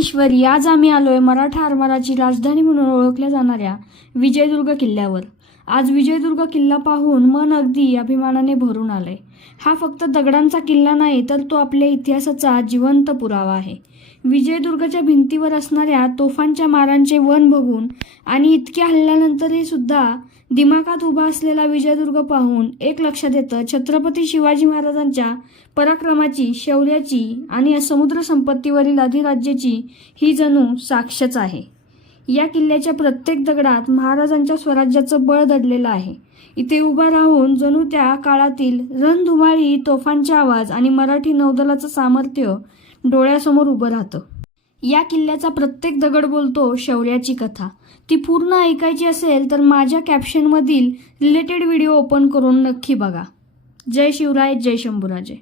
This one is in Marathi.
ईश्वरी, आज आम्ही आलोय मराठा आरमाराची राजधानी म्हणून ओळखल्या जाणाऱ्या विजयदुर्ग किल्ल्यावर। आज विजयदुर्ग किल्ला पाहून मन अगदी अभिमानाने भरून आलंय। हा फक्त दगडांचा किल्ला नाही, तर तो आपल्या इतिहासाचा जिवंत पुरावा आहे। विजयदुर्गच्या भिंतीवर असणाऱ्या तोफांच्या मारांचे वन बघून आणि इतक्या हल्ल्यानंतरही सुद्धा दिमागात उभा असलेला विजयदुर्ग पाहून एक लक्षात येतं, छत्रपती शिवाजी महाराजांच्या पराक्रमाची, शौर्याची आणि समुद्र संपत्तीवरील अधिराज्याची ही जणू साक्षच आहे। या किल्ल्याच्या प्रत्येक दगडात महाराजांच्या स्वराज्याचं बळ दडलेलं आहे। इथे उभा राहून जणू त्या काळातील रणधुमाळी तोफांचे आवाज आणि मराठी नौदलाचं सामर्थ्य डोळ्यासमोर उभं राहतं। या किल्ल्याचा प्रत्येक दगड बोलतो शौर्याची कथा। ती पूर्ण ऐकायची असेल तर माझ्या कॅप्शनमधील रिलेटेड व्हिडिओ ओपन करून नक्की बघा। जय शिवराय, जय शंभूराजे।